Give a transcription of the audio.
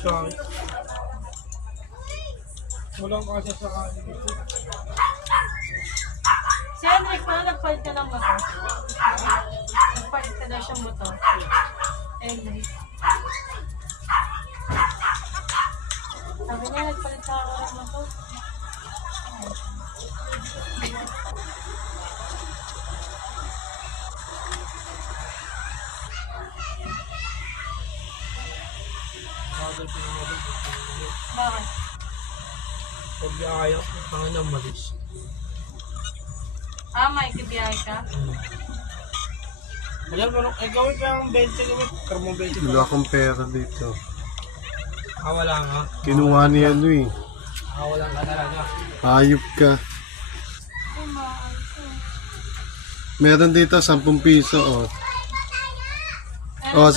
Sorry. Walang kasi sa kanila. Si Henrik, paano nagpalit ka ng motor? Nagpalit ka daw siyang motor. Henrik. Sabi niya, nagpalit ka ako ng motor. Bakit? Pag ayaw, pangin ang malis. May kibiyahe ka? Alam mo, gawin pa yung 20 gawin. Karmong 20 Wala pa. akong pera dito. Wala nga. Kinuha ni ano eh. Wala ka talaga. Hayop ka. Meron dito 10 piso oh. Oh,